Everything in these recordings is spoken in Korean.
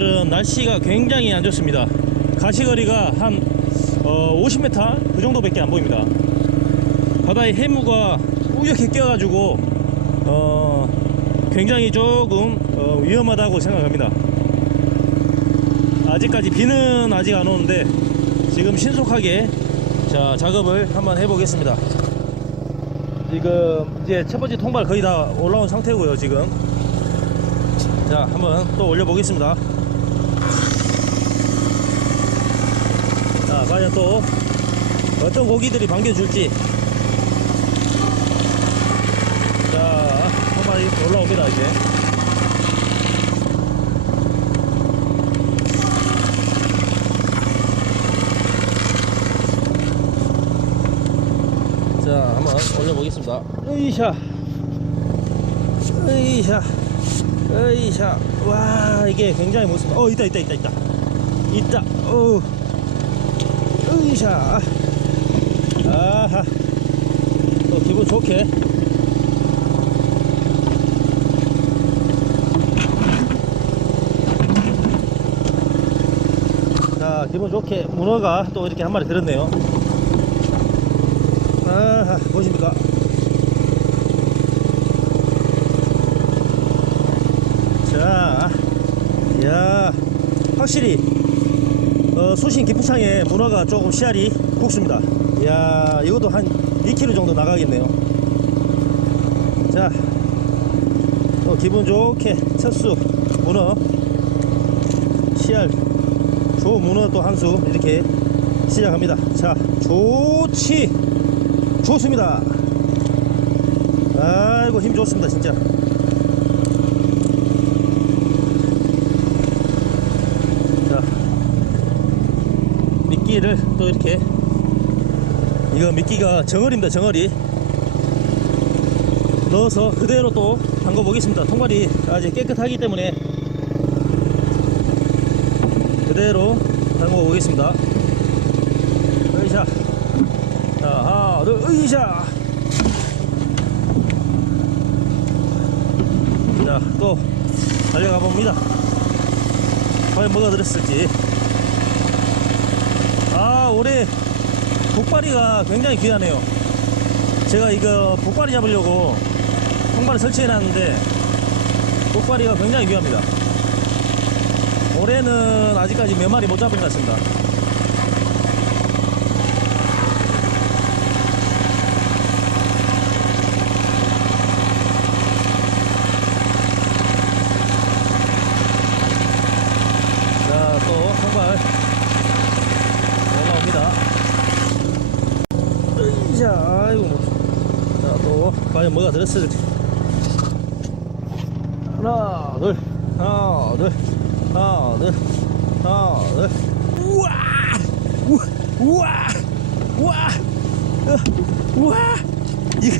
날씨가 굉장히 안 좋습니다. 가시거리가 한 어, 50m 그 정도밖에 안 보입니다. 바다에 해무가 우옇게 껴가지고 어, 굉장히 조금 어, 위험하다고 생각합니다. 아직까지 비는 아직 안 오는데 지금 신속하게 자 작업을 한번 해보겠습니다. 지금 이제 첫 번째 통발 거의 다 올라온 상태고요 지금 자 한번 또 올려보겠습니다 자 과연 또 어떤 고기들이 반겨줄지. 자 통발이 올라옵니다 이제. 자 한번 올려보겠습니다. 으이샤. 으이샤. 으이샤. 와 이게 굉장히 무섭다. 어 있다 있다 있다 있다. 있다. 어 으이샤. 아하. 또 기분 좋게. 자 기분 좋게 문어가 또 이렇게 한 마리 들었네요. 아하 보십니까? 자, 야, 확실히 어, 수심 깊은 창에 문어가 조금 씨알이 굵습니다. 야, 이것도 한 2kg 정도 나가겠네요. 자, 또 기분 좋게 첫수 문어 씨알 좋은 문어 또 한 수 이렇게 시작합니다. 자, 좋지, 좋습니다. 아이고 힘 좋습니다, 진짜. 자, 미끼를 또 이렇게 이거 미끼가 정어리입니다 정어리. 넣어서 그대로 또 담궈 보겠습니다. 통발이 아직 깨끗하기 때문에 그대로 담궈 보겠습니다. 으이샤. 자 하나 둘 으이샤. 자또 달려가 봅니다. 과연 뭐가 들었을지. 아 올해 복발이가 굉장히 귀하네요. 제가 이거 복발이 잡으려고 통발을 설치해 놨는데 복발이가 굉장히 귀합니다. 올해는 아직까지 몇 마리 못 잡은 것 같습니다 자, 또 통발 올라옵니다. 으이자, 아이고, 뭐. 자, 또, 과연 뭐가 들었을지. 하나, 둘, 하나, 둘, 하나, 둘, 하나, 둘. 우와! 우와! 우와! 우와! 어, 우와! 이거,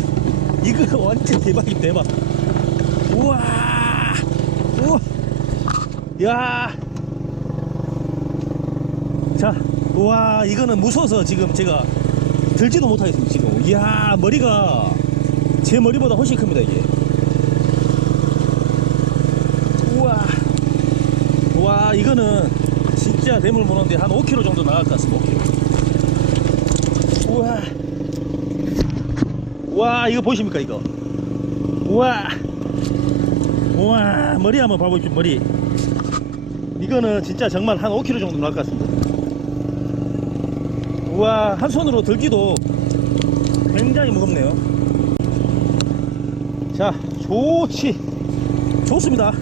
이거 완전 대박이 대박. 우와! 우와! 야! 자, 와, 이거는 무서워서 지금 제가 들지도 못하겠습니다, 지금. 이야, 머리가 제 머리보다 훨씬 큽니다, 이게. 우와. 와, 이거는 진짜 대물 문어인데 한 5kg 정도 나갈 것 같습니다, 5kg. 우와. 와, 이거 보십니까, 이거? 우와. 우와, 머리 한번 봐보십시오, 머리. 이거는 진짜 정말 한 5kg 정도 나갈 것 같습니다. 우와 한 손으로 들기도 굉장히 무겁네요. 자 좋지. 좋습니다